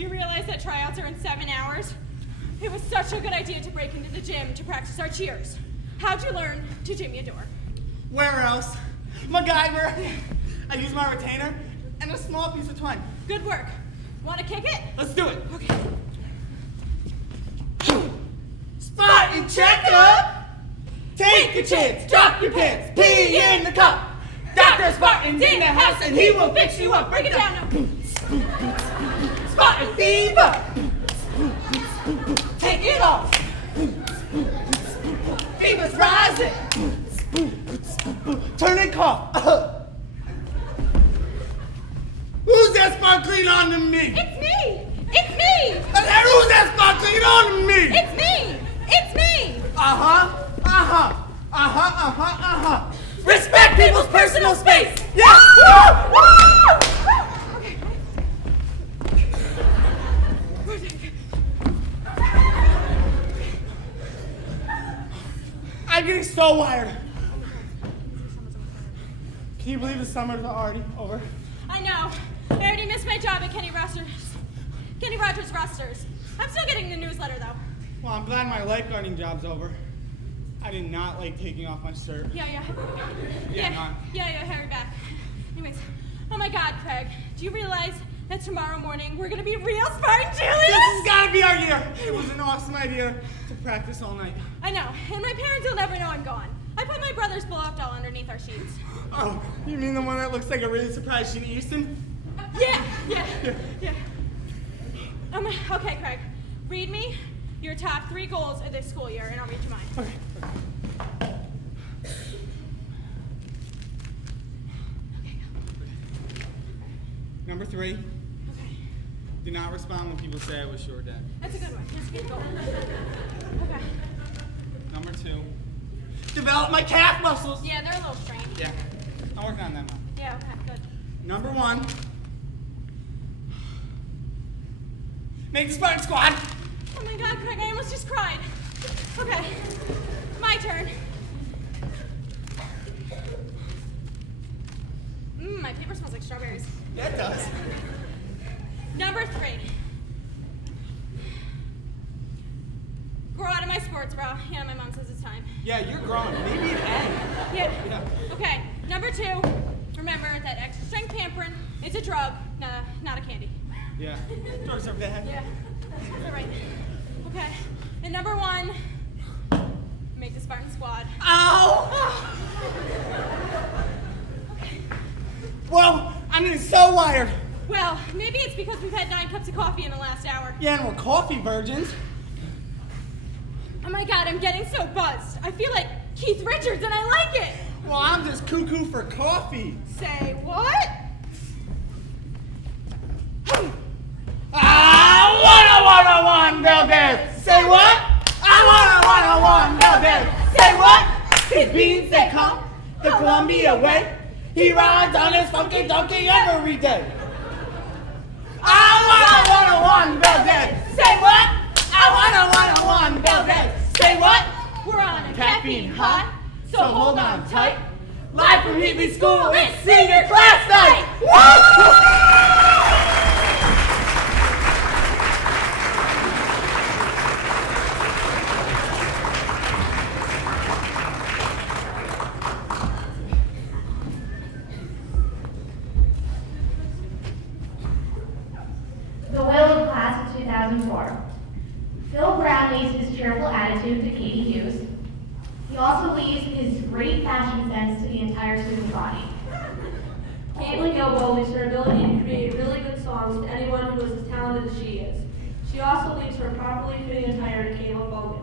do you realize that tryouts are in 7 hours? It was such a good idea to break into the gym to practice our cheers. How'd you learn to jimmy a door? Where else? MacGyver. I use my retainer and a small piece of twine. Good work. Want to kick it? Let's do it. Okay. Spartan checkup! Take a chance, drop your pants, pee in the cup. Dr. Spartan's in the house and he will fix you up. Break it down now. Spartan fever! Take it off! Fever's rising! Turn and cough! Who's that sparkling on to me? It's me! It's me! And who's that sparkling on to me? It's me! It's me! Respect people's personal space! Yeah! I'm getting so wired. Can you believe the summer's already over? I know. I already missed my job at Kenny Rogers Rosters. I'm still getting the newsletter, though. Well, I'm glad my lifeguarding job's over. I did not like taking off my shirt. Yeah, hurry back. Anyways, oh my God, Craig, do you realize that tomorrow morning we're gonna be real Spartan cheerleaders? This has gotta be our year. It was an awesome idea to practice all night. I know, and my parents will never know I'm gone. I put my brother's blow-up doll underneath our sheets. Oh, you mean the one that looks like a really surprised Sheena Easton? Yeah. Okay, Craig, read me your top 3 goals of this school year, and I'll read you mine. Okay. Number 3. Okay. Do not respond when people say I wish you were dead. That's a good one. That's a good goal. Okay. Number 2. Develop my calf muscles. Yeah, they're a little strained. Yeah. I'm working on them now. Yeah, okay, good. Number 1. Make the Spartan squad. Oh my God, Craig, I almost just cried. Okay, my turn. My paper smells like strawberries. Yeah, it does. Number 3. Grow out of my sports bra. Yeah, my mom says it's time. Yeah, you're growing. Maybe an egg. Yeah. Okay, number 2. Remember that extra strength Pamprin is a drug, not a candy. Yeah. Drugs are bad. Yeah, all right. Okay, and number 1, make the Spartan squad. Ow! Well, I'm getting so wired. Well, maybe it's because we've had 9 cups of coffee in the last hour. Yeah, and we're coffee virgins. Oh my God, I'm getting so buzzed. I feel like Keith Richards and I like it. Well, I'm just cuckoo for coffee. Say what? I want a one-on-one dance. Say what? I want a one-on-one dance. Say what? His beans, they come the Columbia way. He rides on his funky donkey every day. I want a one-on-one dance. Say what? I want a one-on-one dance. Say what? We're on a caffeine high, so hold on tight. Live from Heatley School, it's senior class night. The will of class of 2004. Phil Brown leaves his cheerful attitude to Katie Hughes. He also leaves his great fashion sense to the entire student body. Caitlin Gilbo leaves her ability to create really good songs to anyone who is as talented as she is. She also leaves her properly fitting attire to Caleb Bogan.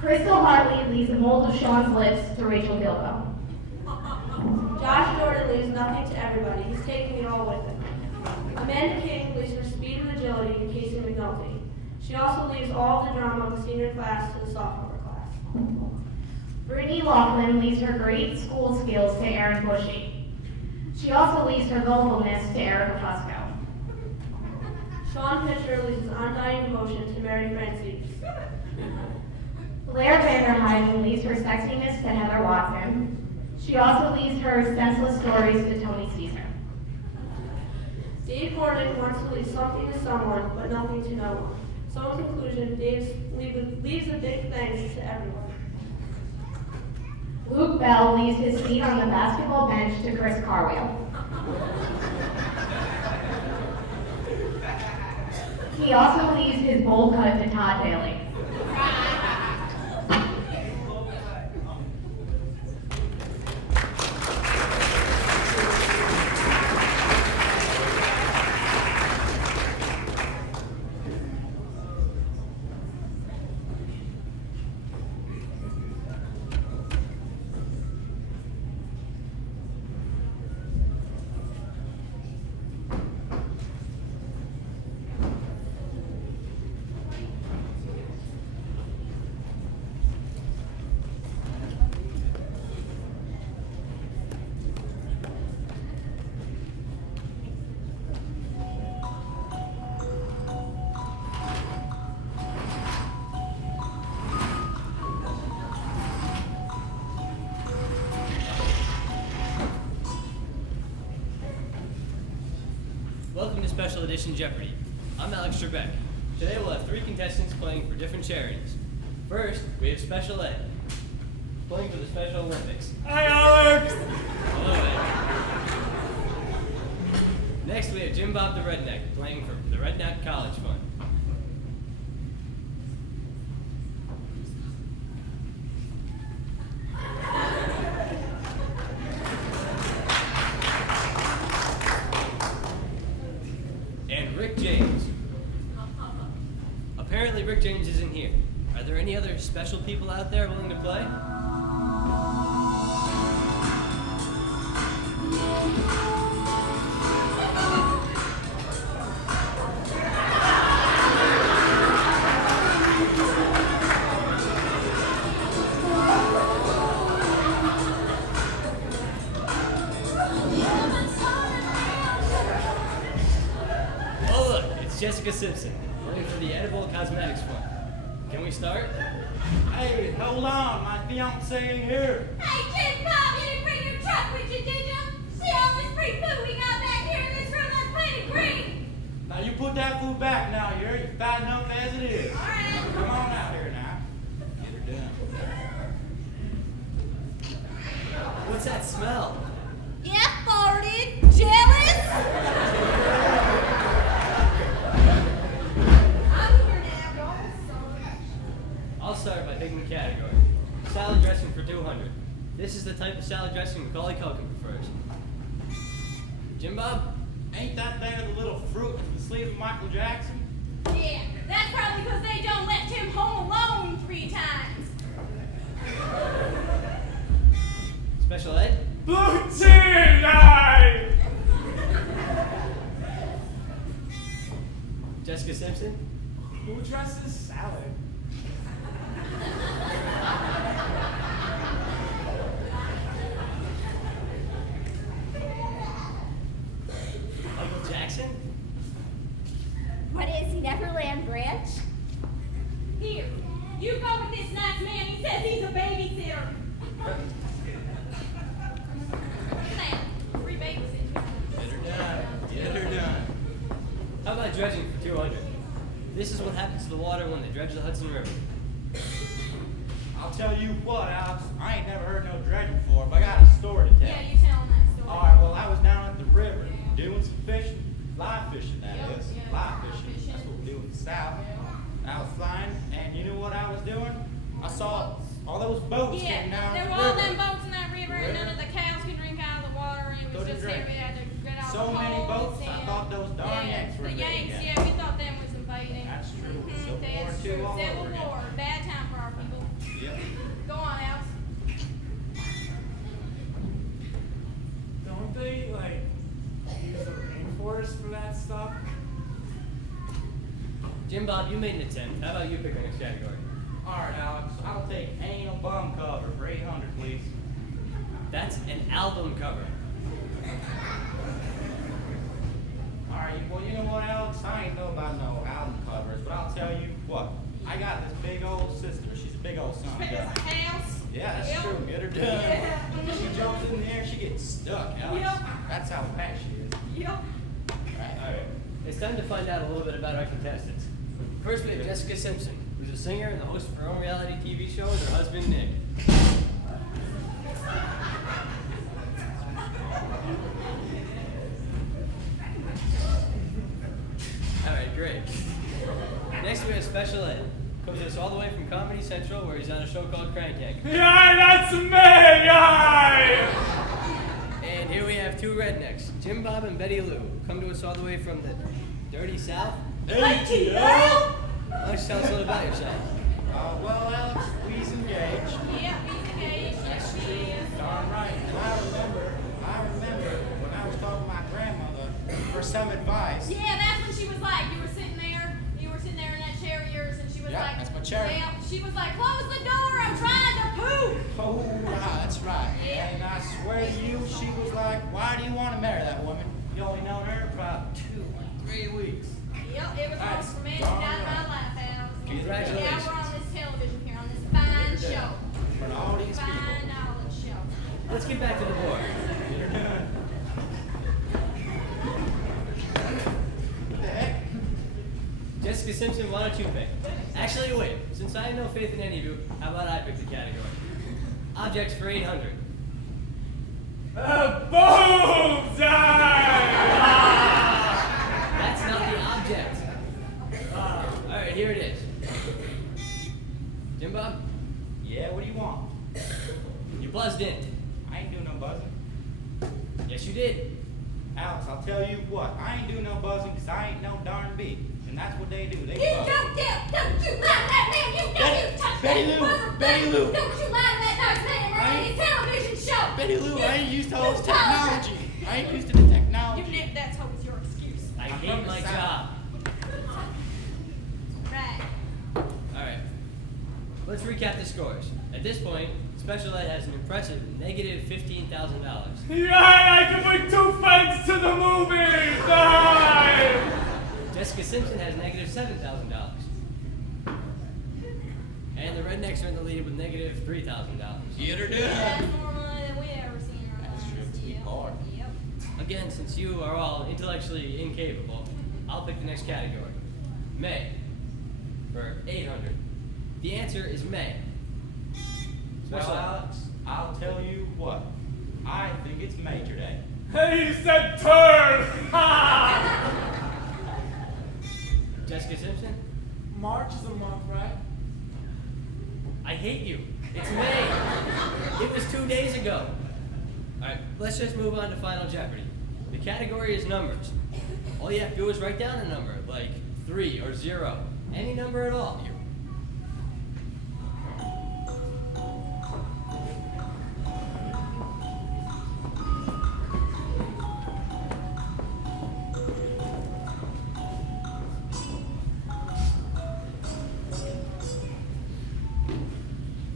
Crystal Hartley leaves the mold of Sean's lips to Rachel Gilbo. Josh Jordan leaves nothing to everybody. He's taking it all with him. Amanda King leaves her speed and agility to Casey McNulty. She also leaves all the drama of the senior class to the sophomore class. Brittany Laughlin leaves her great school skills to Erin Bushy. She also leaves her gullibility to Erica Fusco. Sean Fisher leaves his undying devotion to Mary Francis. Blair Vanderheiden leaves her sexiness to Heather Watson. She also leaves her senseless stories to Tony Caesar. Dave Gordon wants to leave something to someone, but nothing to no one. So in conclusion, Dave leaves a big thanks to everyone. Luke Bell leaves his seat on the basketball bench to Chris Carwheel. He also leaves his bowl cut to Todd Bailey. Welcome to Special Edition Jeopardy! I'm Alex Trebek. Today we'll have 3 contestants playing for different charities. First, we have Special Ed, playing for the Special Olympics. Hi, Alex! Hello, Ed. Next, we have Jim Bob the Redneck, playing for the Redneck College Fund. And Rick James. Apparently Rick James isn't here. Are there any other special people out there willing to play? Oh look, it's Jessica Simpson, working for the Edible Cosmetics Fund. Can we start? Hey, hold on, my fiance ain't here. Hey, Jim Bob, you didn't bring your truck with you, did you? See all this free food we got back here in this room? That's plenty green. Now you put that food back now, you're fat enough as it is. All right. Come on out here now. Get her done. What's that smell? Yeah, farted. Jealous? I'm here now. I'll start by picking a category. Salad dressing for 200. This is the type of salad dressing Macaulay Culkin prefers. Jim Bob? Ain't that thing of the little fruit in the sleeve of Michael Jackson? Yeah, that's probably because they don't left him home alone 3 times. Special Ed? Poutine night! Jessica Simpson? Who dresses salad? Michael Jackson? What is he, Neverland Ranch? Here, you go with this nice man. He says he's a babysitter. Now, free babysitter. Get her done. Get her done. How about dredging for 200? This is what happens to the water when they dredge the Hudson River. I'll tell you what, Alex, I ain't never heard no dredging before, but I got a story to tell. Yeah, you tell him that story. Alright, well, I was down at the river doing some fishing. Live fishing, that Yep, is. yeah, Live live fishing. fishing. That's what we do in the South. I was flying, and you know what I was doing? I saw all those boats Yeah, came down there the were river. all them boats in that river, and none of the cows could drink out of the water, and it was Couldn't just drink. here we had to get out So the many holes, boats, I and- thought those darn yeah, Yanks were the invading Yanks, us. yeah, we thought them was invading. That's true. Mhm, Civil War that's II true. all Civil over again. War, bad time for our people. Yep. Go on, Alex. Don't they, like, use the rainforest for that stuff? Jim Bob, you made an attempt. How about you pick our next category? Alright, Alex, I'll take anal bum cover for 800, please. That's an album cover. Alright, well, you know what, Alex? I ain't know about no album covers, but I'll tell you what. I got this big old sister. She's a big old son of a Big as gun. a house. Yeah, that's Yep. true. Get her done. Yeah. She jumps in the air, she gets stuck, Alex. Yep. That's how fast she is. Yep. Alright, It's time to find out a little bit about our contestants. First, we have Jessica Simpson, who's a singer and the host of her own reality TV show with her husband, Nick. All right, great. Next, we have Special Ed. Comes to us all the way from Comedy Central, where he's on a show called Crank Yankers. Yeah, that's me, yeah! And here we have two rednecks, Jim Bob and Betty Lou, come to us all the way from the Dirty South. ATL? Why don't you tell us a little about yourself? Well, Alex, we's engaged. Yeah, he's engaged. Yes, she is. Darn right. And I remember when I was talking to my grandmother for some advice. Yeah, that's when she was like, you were sitting there in that chair of yours, and she was Yeah, like, that's my chair. Well, she was like, close the door, I'm trying to poop. Oh, that's right. Yeah. And I swear to you, she was like, why do you want to marry that woman? You only known her for about 2 or 3 weeks. Yep, it was the That's most romantic darn night of my right. life, Alex. Congratulations. Now we're on this television here, on this fine show. For all these Fine people. knowledge show. Let's get back to the board. What the heck? Jessica Simpson, why don't you pick? Actually, wait. Since I have no faith in any of you, how about I pick the category? Objects for 800. Bullseye! That's not the object. All right, here it is. Jim Bob, Yeah, what do you want? you buzzed in. I ain't doing no buzzing. Yes, you did. Alex, I'll tell you what. I ain't doing no buzzing because I ain't no darn bee. And that's what they do. They You buzz. don't you lie to that man, you touch Betty that Lou, buzzer Betty button. Lou. Don't you lie to that nice man, we're on any television show. Betty Lou, I ain't used to all this You told her. technology. I ain't used to the technology. You knew that's always your excuse. I I'm hate from the my South. job. Right. All right. Let's recap the scores. At this point, Special Ed has an impressive negative $15,000. Yeah, I can bring 2 friends to the movies! Die! Jessica Simpson has negative $7,000. And the Rednecks are in the lead with negative $3,000. Get her That's more money than we ever seen in our That's lives. true. We Yep. are. Yep. Again, since you are all intellectually incapable, I'll pick the next category. May. For 800. The answer is May. Well, Special Ed. Alex, I'll tell you what. I think it's Major Day. Hey, you said turn! Jessica Simpson? March is a month, right? I hate you. It's May. It was 2 days ago. All right, let's just move on to Final Jeopardy. The category is numbers. All you have to do is write down a number, like 3 or 0. Any number at all.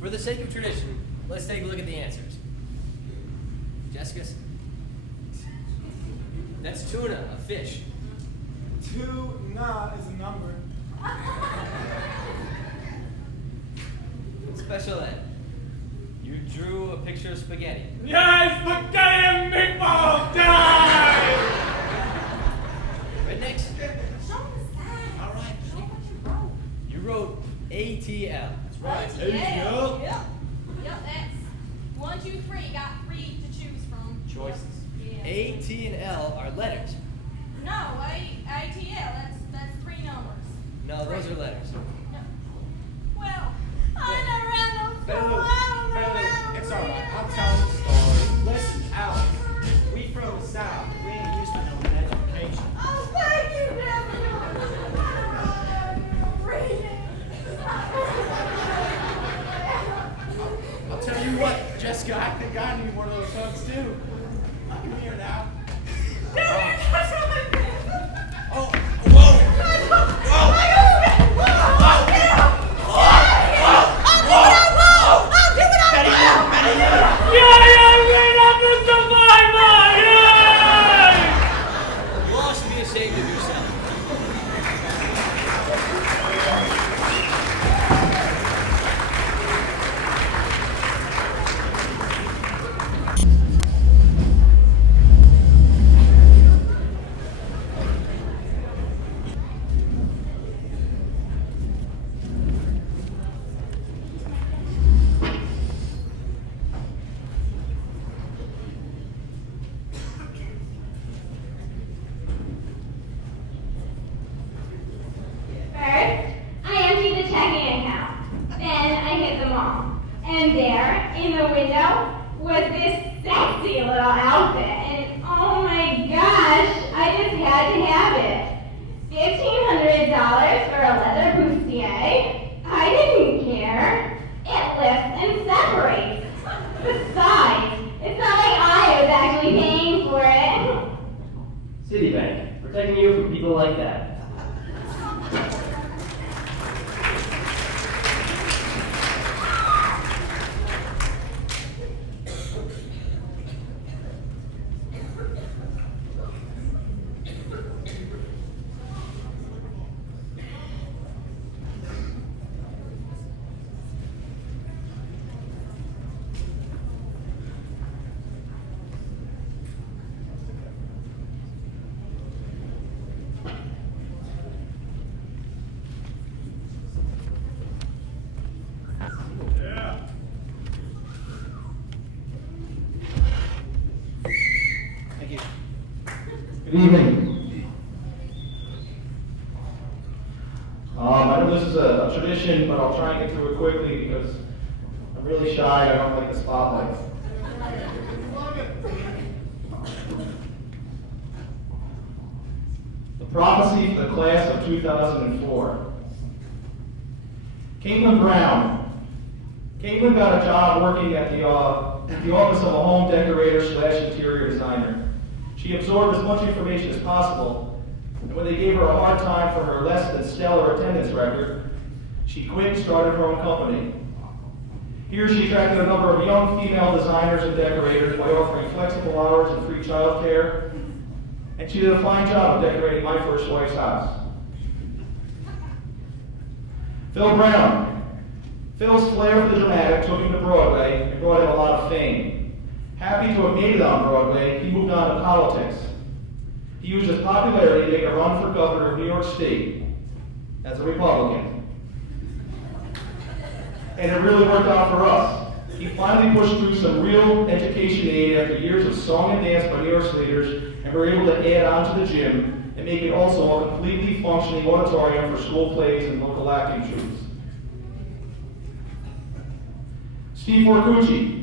For the sake of tradition, let's take a look at the answers. Jessica? That's tuna, a fish. 2 is a number. Special Ed. You drew a picture of spaghetti. Yes, spaghetti and meatball! Die! Rednecks? Show me the sign. All right. Show what you wrote. You wrote ATL. Right. Yeah. Yep. Yep, that's 1, 2, 3. Got 3 to choose from. Choices. Yeah. A, T, and L are letters. No, ATL. That's 3 numbers. No, those are letters. No. Well, I never had no Betty school. Lou, I don't know Betty how Lou, to it's all right. read. I'll tell you the story. Listen, Alex, we from the South. We ain't used to no education. Oh, thank you, Debbie. Reading. I'll tell you what, Jessica, I think I need one of those hugs too. Come here now. Oh, whoa! Betty Lou, Betty Lou! Survivor! Yay! You all should be ashamed of yourself. Mom. And there, in the window, was this sexy little outfit. And oh my gosh, I just had to have it. $1,500 for a leather bustier? I didn't care. It lifts and separates. Besides, it's not like I was actually paying for it. Citibank, protecting you from people like that. Good evening. I know this is a tradition, but I'll try and get through it quickly because I'm really shy. I don't like the spotlight. The prophecy for the class of 2004. Caitlin Brown. Caitlin got a job working at the office of a home decorator / interior designer. She absorbed as much information as possible, and when they gave her a hard time for her less than stellar attendance record, she quit and started her own company. Here she attracted a number of young female designers and decorators by offering flexible hours and free childcare, and she did a fine job of decorating my first wife's house. Phil Brown. Phil's flair for the dramatic took him to Broadway and brought him a lot of fame. Happy to have made it on Broadway, he moved on to politics. He used his popularity to make a run for governor of New York State as a Republican. And it really worked out for us. He finally pushed through some real education aid after years of song and dance by New York's leaders, and were able to add on to the gym and make it also a completely functioning auditorium for school plays and local acting troupes. Steve Forcucci.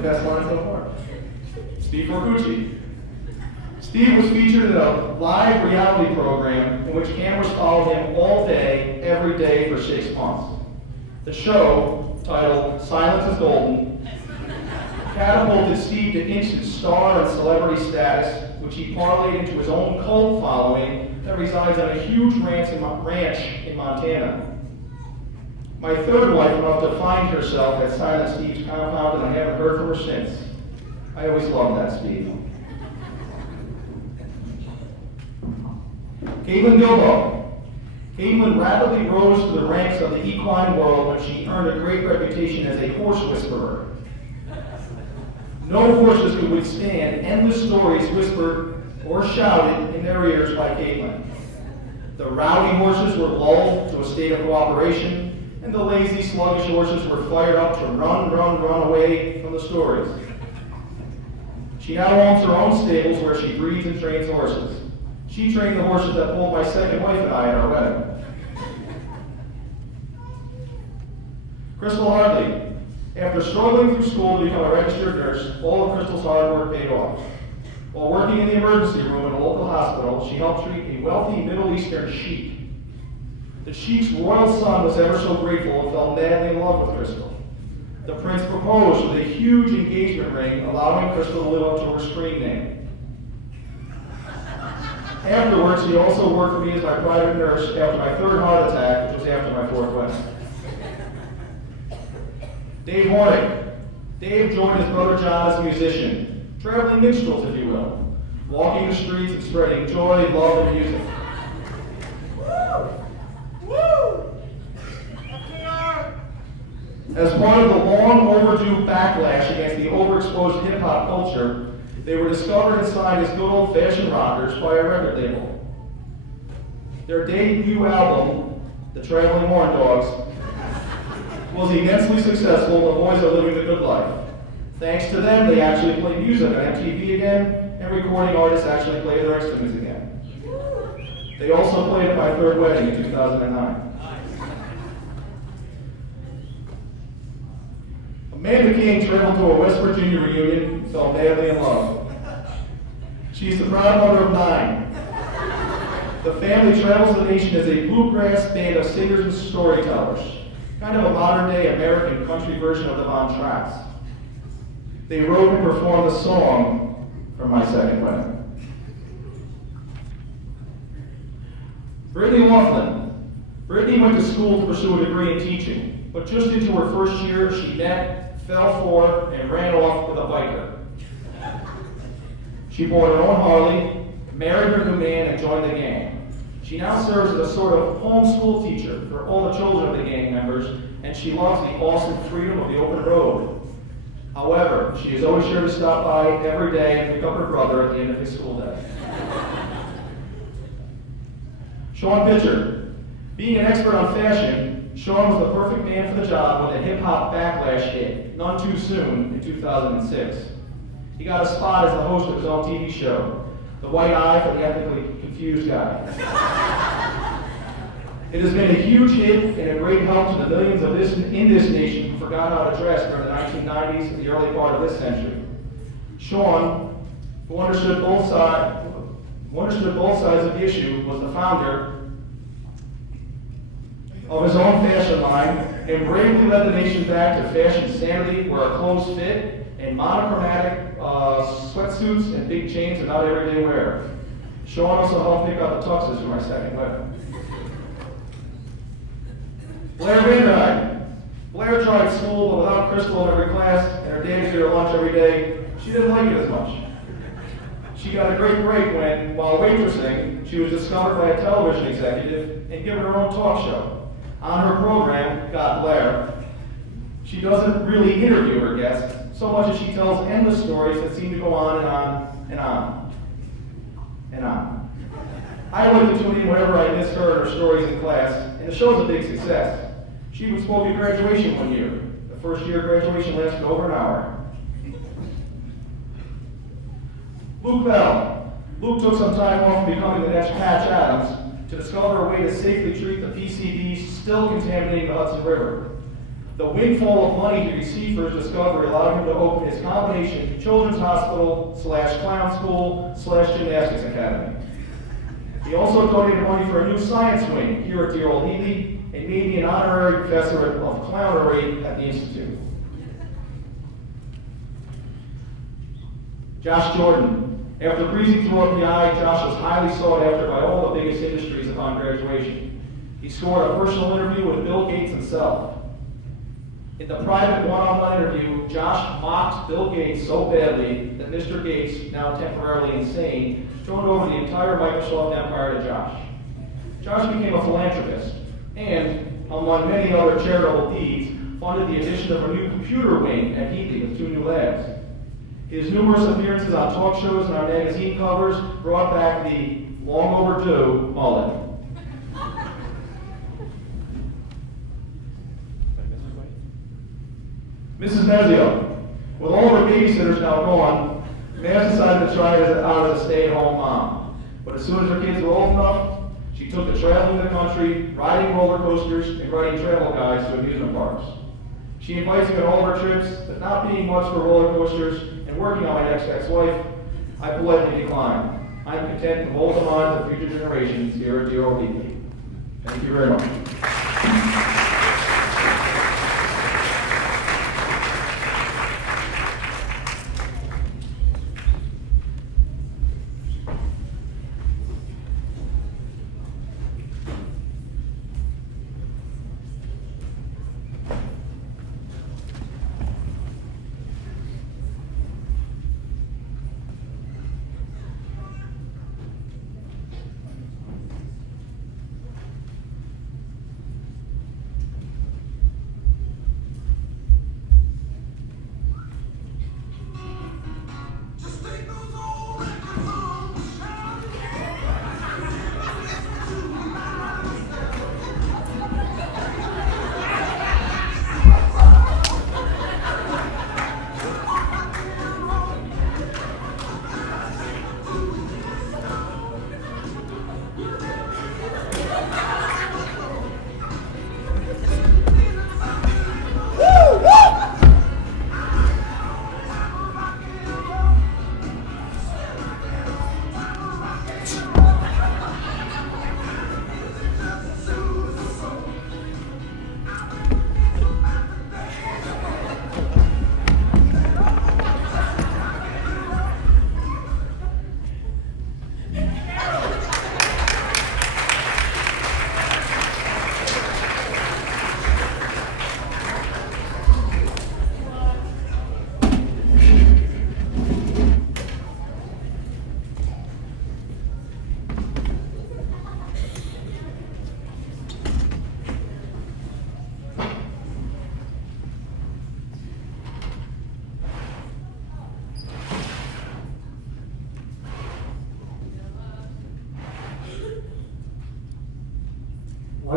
Best line so far. Steve Forcucci. Steve was featured in a live reality program in which cameras followed him all day, every day for 6 months. The show, titled Silence is Golden, catapulted Steve to instant star and celebrity status, which he parlayed into his own cult following that resides on a huge ranch in Montana. My third wife went off to find herself at Silent Steve's compound, and I haven't heard from her since. I always loved that Steve. Caitlin Gilbo. Caitlin rapidly rose to the ranks of the equine world when she earned a great reputation as a horse whisperer. No horses could withstand endless stories whispered or shouted in their ears by Caitlin. The rowdy horses were lulled to a state of cooperation, and the lazy, sluggish horses were fired up to run away from the stories. She now owns her own stables where she breeds and trains horses. She trained the horses that pulled my second wife and I at our wedding. Crystal Hartley. After struggling through school to become a registered nurse, all of Crystal's hard work paid off. While working in the emergency room in a local hospital, she helped treat a wealthy Middle Eastern sheik. The sheik's royal son was ever so grateful and fell madly in love with Crystal. The prince proposed with a huge engagement ring, allowing Crystal to live up to her screen name. Afterwards, he also worked for me as my private nurse after my third heart attack, which was after my fourth wedding. Dave Hornick. Dave joined his brother John as a musician, traveling minstrels, if you will, walking the streets and spreading joy, love, and music. As part of the long overdue backlash against the overexposed hip-hop culture, they were discovered and signed as good old-fashioned rockers by a record label. Their debut album, The Traveling Horn Dogs, was immensely successful. The boys are living the good life. Thanks to them, they actually play music on MTV again, and recording artists actually play their instruments again. They also played at my third wedding in 2009. Amanda King traveled to a West Virginia reunion and fell madly in love. She's the proud mother of 9. The family travels the nation as a bluegrass band of singers and storytellers, kind of a modern-day American country version of the Von Trapps. They wrote and performed a song from My Second Wedding. Brittany Laughlin. Brittany went to school to pursue a degree in teaching, but just into her first year, she met, fell for, and ran off with a biker. She bought her own Harley, married her new man, and joined the gang. She now serves as a sort of homeschool teacher for all the children of the gang members, and she loves the awesome freedom of the open road. However, she is always sure to stop by every day and pick up her brother at the end of his school day. Sean Pitcher. Being an expert on fashion, Sean was the perfect man for the job when the hip-hop backlash hit, none too soon, in 2006. He got a spot as the host of his own TV show, The White Eye for the Ethnically Confused Guy. It has been a huge hit and a great help to the millions in this nation who forgot how to dress during the 1990s and the early part of this century. Sean, who understood both sides of the issue, was the founder of his own fashion line and bravely led the nation back to fashion sanity, where our clothes fit and monochromatic sweatsuits and big chains are not everyday wear. Sean also helped pick out the tuxes for My Second Wedding. Blair Vanderheim. Blair tried school, but without Crystal in every class and her daddy to her lunch every day, she didn't like it as much. She got a great break when, while waitressing, she was discovered by a television executive and given her own talk show. On her program, Got Blair, she doesn't really interview her guests so much as she tells endless stories that seem to go on and on and on and on. I like to tune in whenever I miss her and her stories in class, and the show's a big success. She even spoke at graduation one year. The first year of graduation lasted over an hour. Luke Bell. Luke took some time off from becoming the next Patch Adams to discover a way to safely treat the PCBs still contaminating the Hudson River. The windfall of money he received for his discovery allowed him to open his combination children's hospital / clown school / gymnastics academy. He also donated money for a new science wing here at dear old Healy and made me an honorary professor of clownery at the Institute. Josh Jordan. After breezing through RPI, Josh was highly sought after by all the biggest industries upon graduation. He scored a personal interview with Bill Gates himself. In the private one-on-one interview, Josh mocked Bill Gates so badly that Mr. Gates, now temporarily insane, turned over the entire Microsoft empire to Josh. Josh became a philanthropist and, among many other charitable deeds, funded the addition of a new computer wing at Healy with 2 new labs. His numerous appearances on talk shows and on magazine covers brought back the long overdue mullet. Mrs. Mezio. With all of her babysitters now gone, Maz decided to try it out as a stay-at-home mom. But as soon as her kids were old enough, she took to traveling the country, riding roller coasters, and writing travel guides to amusement parks. She invites me on all of her trips, but not being much for roller coasters and working on my next ex-wife, I politely decline. I'm content to mold the minds of future generations here at dear old Healy. Thank you very much.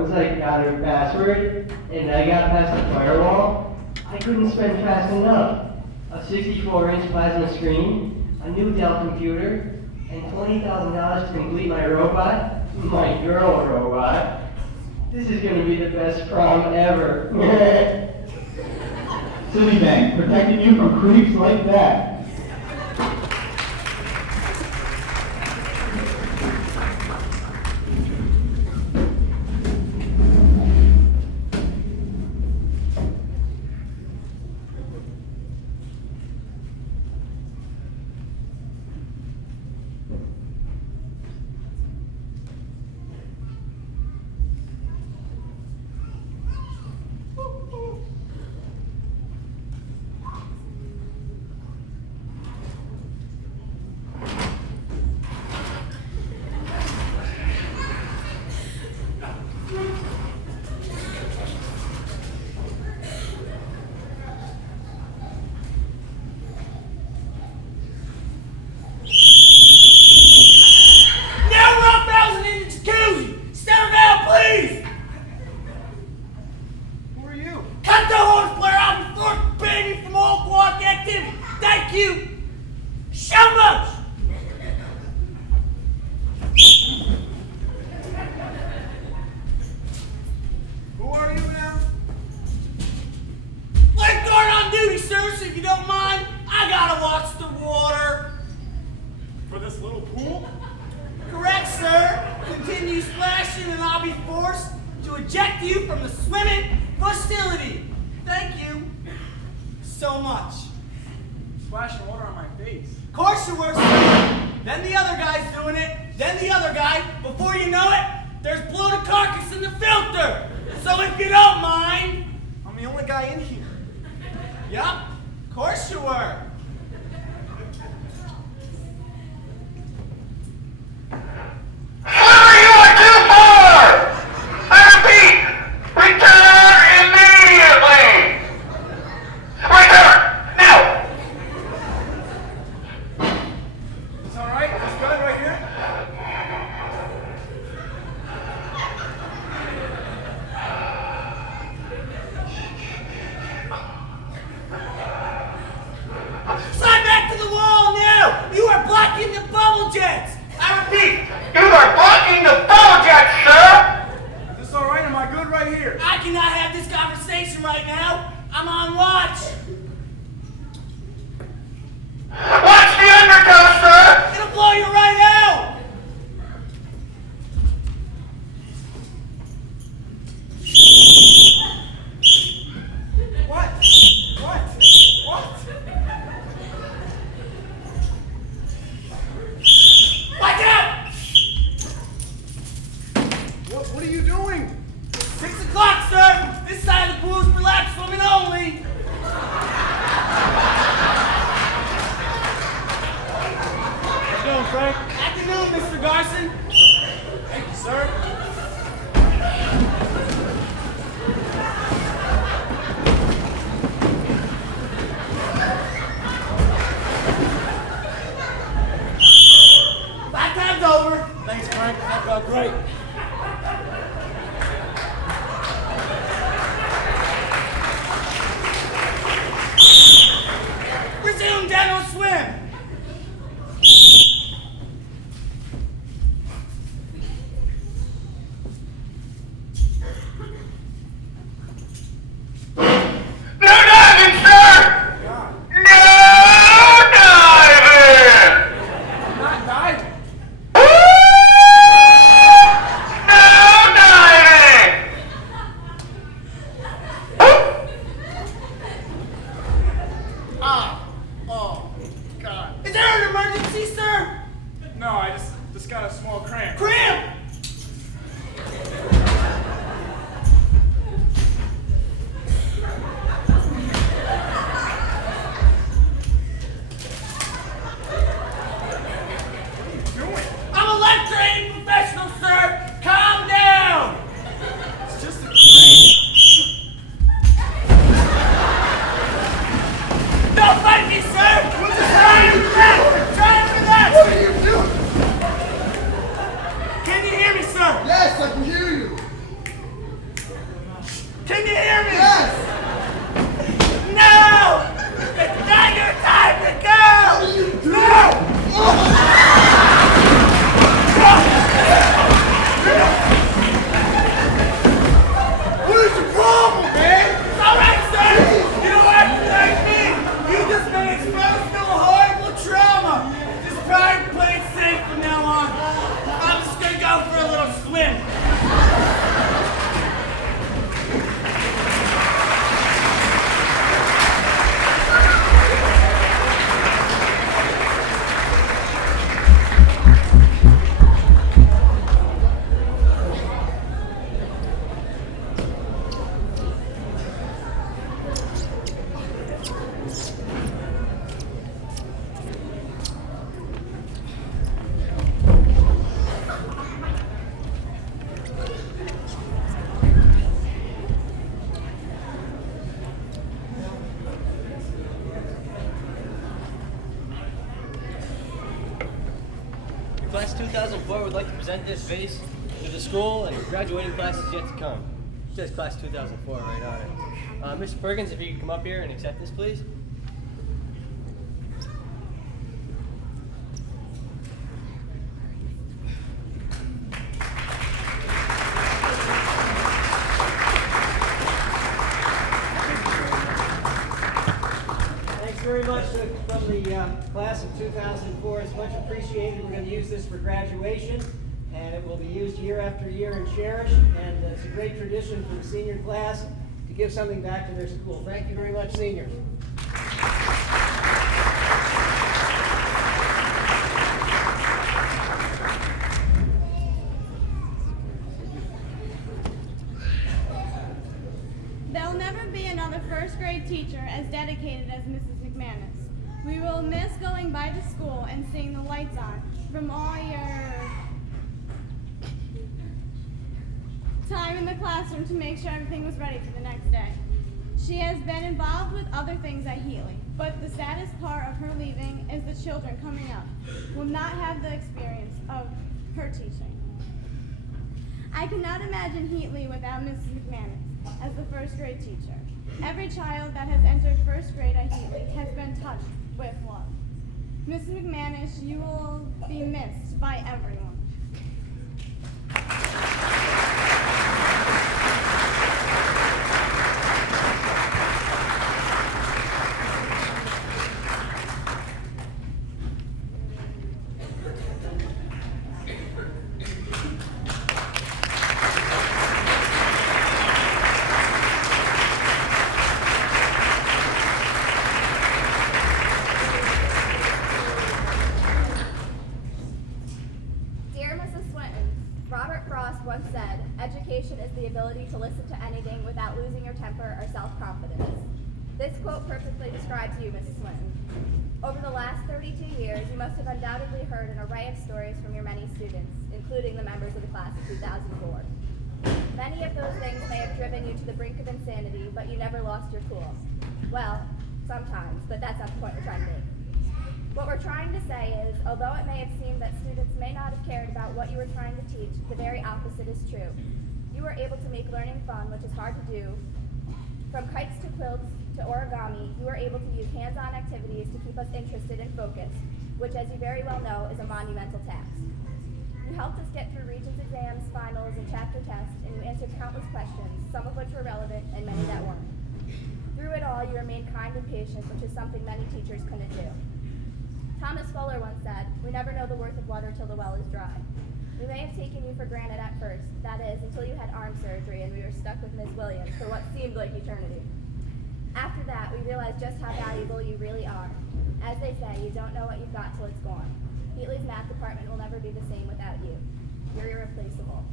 once I got her password and I got past the firewall, I couldn't spend fast enough. A 64-inch plasma screen, a new Dell computer, and $20,000 to complete my robot, my girl robot. This is gonna be the best prom ever. Citibank, protecting you from creeps like that. Can you hear me? Yes! No! It's not your time to go! No! What is the problem, man? All right, sir! You don't have to thank me! You just been exposed to a horrible trauma! Just try and play it safe from now on. I'm just gonna go for a little swim. Class 2004 would like to present this vase to the school and graduating classes yet to come. It says Class 2004 right on it. Mr. Perkins, if you could come up here and accept this, please. Thanks very much from the class of 2004. It's much appreciated. We're going to use this for graduation, and it will be used year after year and cherished. And it's a great tradition for the senior class to give something back to their school. Thank you very much, seniors. There'll never be another first grade teacher as dedicated as Mrs. McManus. We will miss going by the school and seeing the lights on from all your time in the classroom to make sure everything was ready for the next day. She has been involved with other things at Heatley, but the saddest part of her leaving is the children coming up will not have the experience of her teaching. I cannot imagine Heatley without Mrs. McManus as the first grade teacher. Every child that has entered first grade at Heatley has been touched with love. Mrs. McManus, you will be missed by everyone. Dear Mrs. Swinton, Robert Frost once said, education is the ability to listen to anything without losing your temper or self-confidence. This quote perfectly describes you, Mrs. Swinton. Over the last 32 years, you must have undoubtedly heard an array of stories from your many students, including the members of the class of 2004. Many of those things may have driven you to the brink of insanity, but you never lost your cool. Well, sometimes, but that's not the point we're trying to make. What we're trying to say is, although it may have seemed that students may not have cared about what you were trying to teach, the very opposite is true. You were able to make learning fun, which is hard to do. From kites to quilts to origami, you were able to use hands-on activities to keep us interested and focused, which, as you very well know, is a monumental task. You helped us get through Regents exams, finals, and chapter tests, and you answered countless questions, some of which were relevant and many that weren't. Through it all, you remained kind and patient, which is something many teachers couldn't do. Thomas Fuller once said, "We never know the worth of water till the well is dry." We may have taken you for granted at first, that is, until you had arm surgery and we were stuck with Ms. Williams for what seemed like eternity. After that, we realized just how valuable you really are. As they say, you don't know what you've got till it's gone. Heatley's math department will never be the same without you. You're irreplaceable.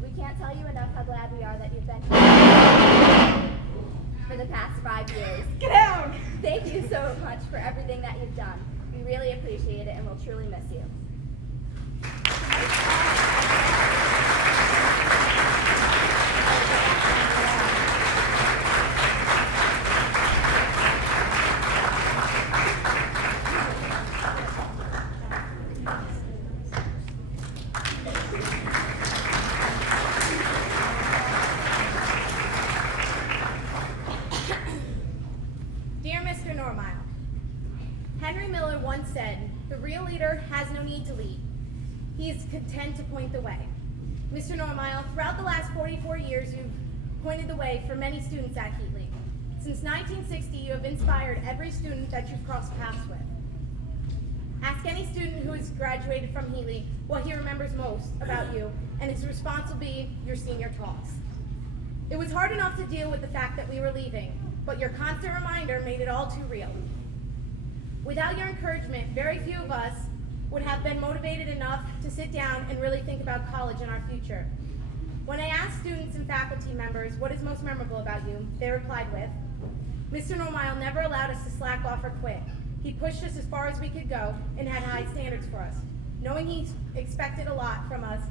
We can't tell you enough how glad we are that you've been here for the past 5 years. Get out! Thank you so much for everything that you've done. We really appreciate it and we'll truly miss you. said, "The real leader has no need to lead. He is content to point the way." Mr. Normile, throughout the last 44 years, you've pointed the way for many students at Heatley. Since 1960, you have inspired every student that you've crossed paths with. Ask any student who has graduated from Heatley what he remembers most about you, and his response will be your senior talks. It was hard enough to deal with the fact that we were leaving, but your constant reminder made it all too real. Without your encouragement, very few of us would have been motivated enough to sit down and really think about college and our future. When I asked students and faculty members what is most memorable about you, they replied with, "Mr. Normile never allowed us to slack off or quit. He pushed us as far as we could go and had high standards for us. Knowing he expected a lot from us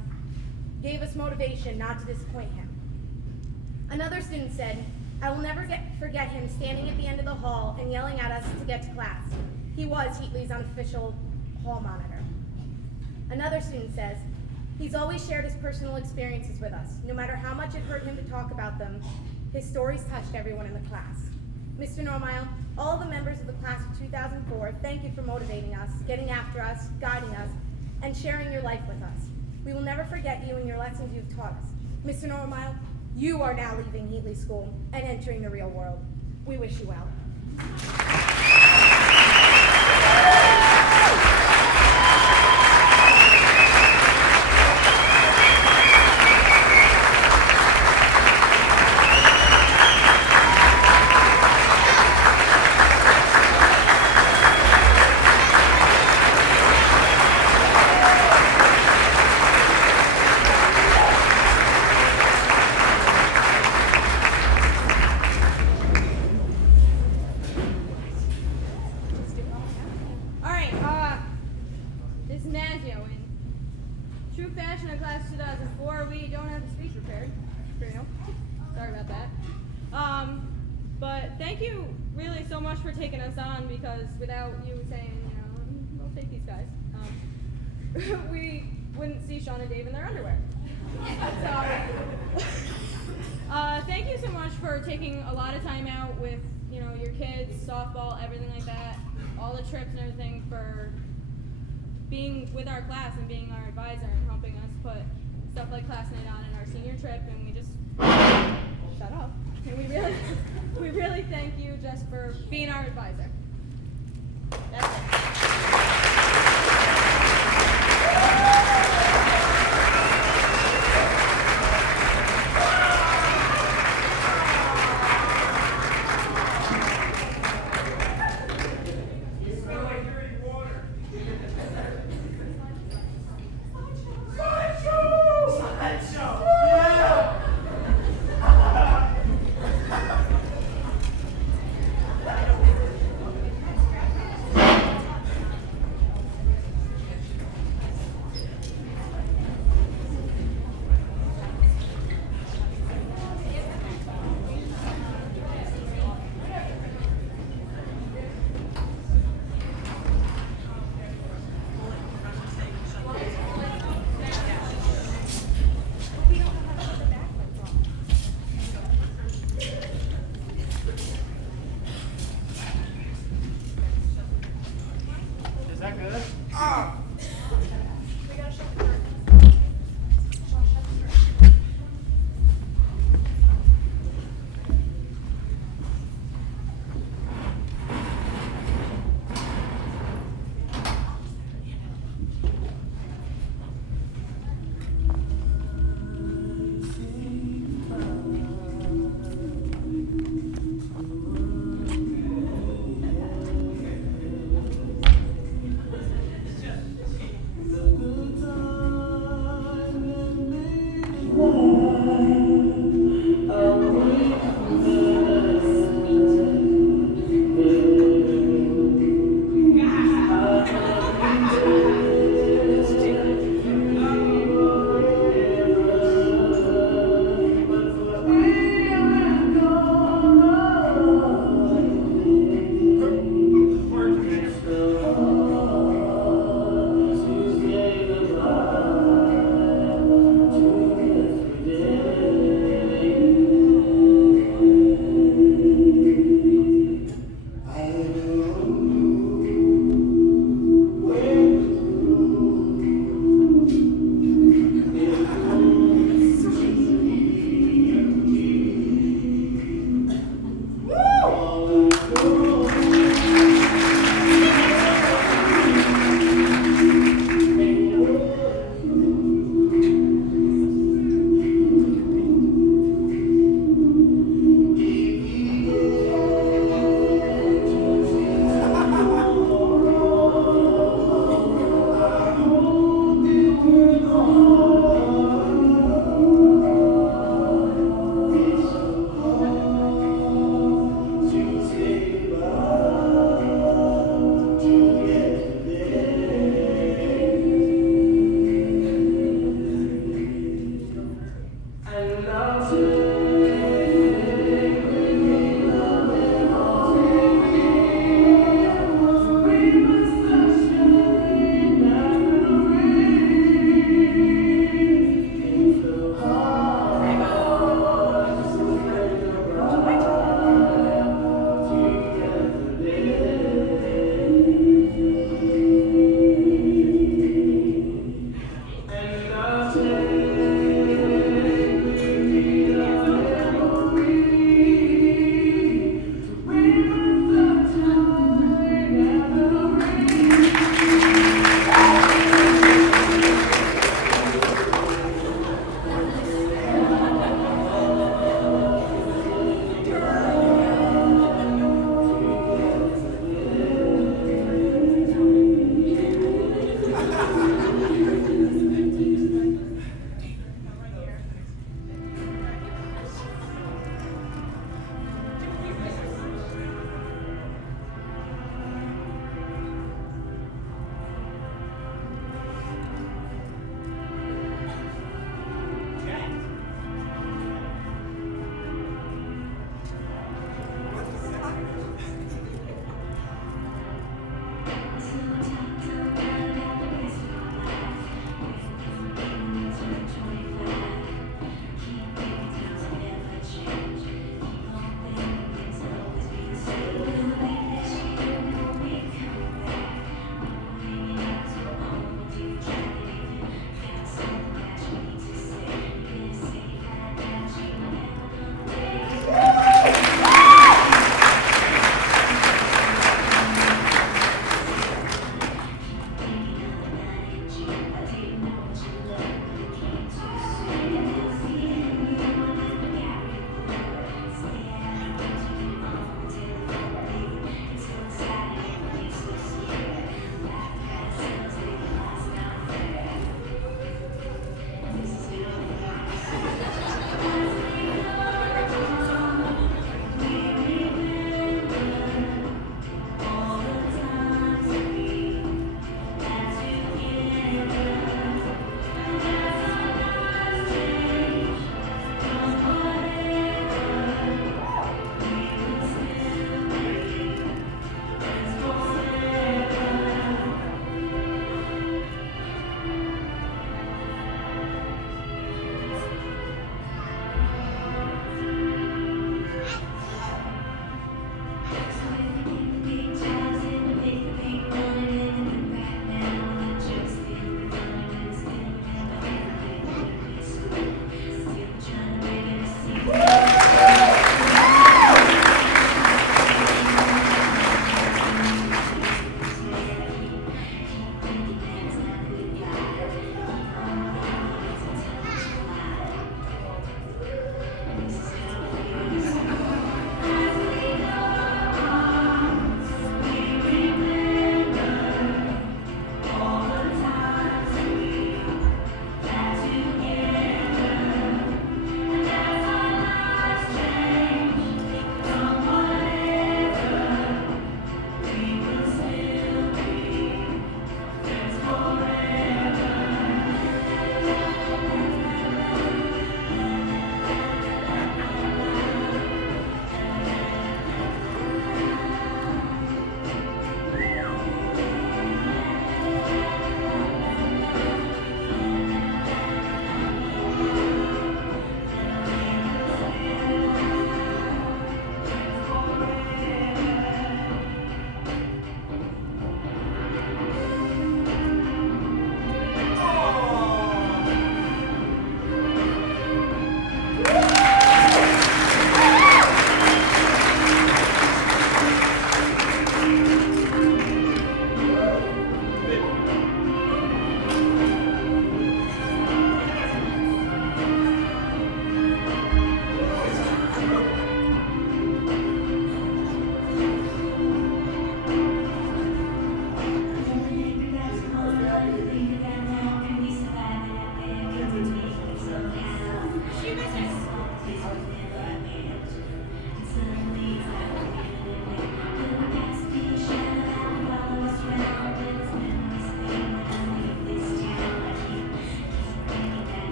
gave us motivation not to disappoint him." Another student said, "I will never forget him standing at the end of the hall and yelling at us to get to class. He was Heatley's unofficial hall monitor." Another student says, "He's always shared his personal experiences with us. No matter how much it hurt him to talk about them, his stories touched everyone in the class." Mr. Normile, all the members of the class of 2004, thank you for motivating us, getting after us, guiding us, and sharing your life with us. We will never forget you and your lessons you've taught us. Mr. Normile, you are now leaving Heatley School and entering the real world. We wish you well. But thank you really so much for taking us on, because without you saying, we'll take these guys, we wouldn't see Sean and Dave in their underwear. So, thank you so much for taking a lot of time out with, your kids, softball, everything like that, all the trips and everything, for being with our class and being our advisor and helping us put stuff like class night on in our senior trip, and we just shut up. And we really thank you just for being our advisor. That's it.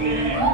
Yeah.